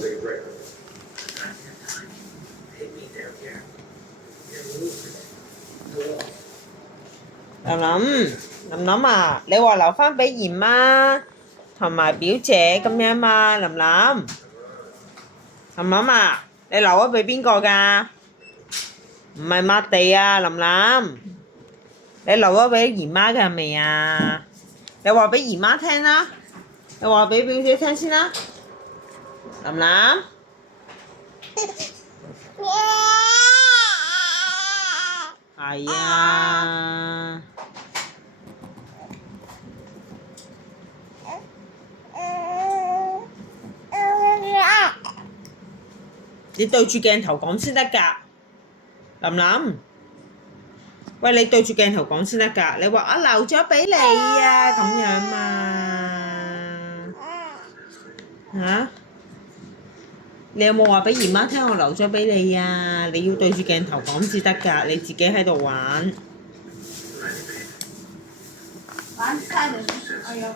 take a break.林林啊，你話留翻俾姨媽同埋表姐咁樣嘛？林林啊，你留咗俾邊個㗎？唔係抹地啊，林林，你留咗俾姨媽㗎係咪啊？你話俾姨媽聽啦，你話俾表姐聽先啦，林林。係啊，你對住鏡頭講先得㗎，林林。喂，你對住鏡頭講先得㗎，你話我留咗俾你啊，咁樣嘛嚇？你有冇話俾姨媽聽我留咗俾你啊？你要對住鏡頭講至得㗎，你自己喺度玩。玩晒人，哎呀！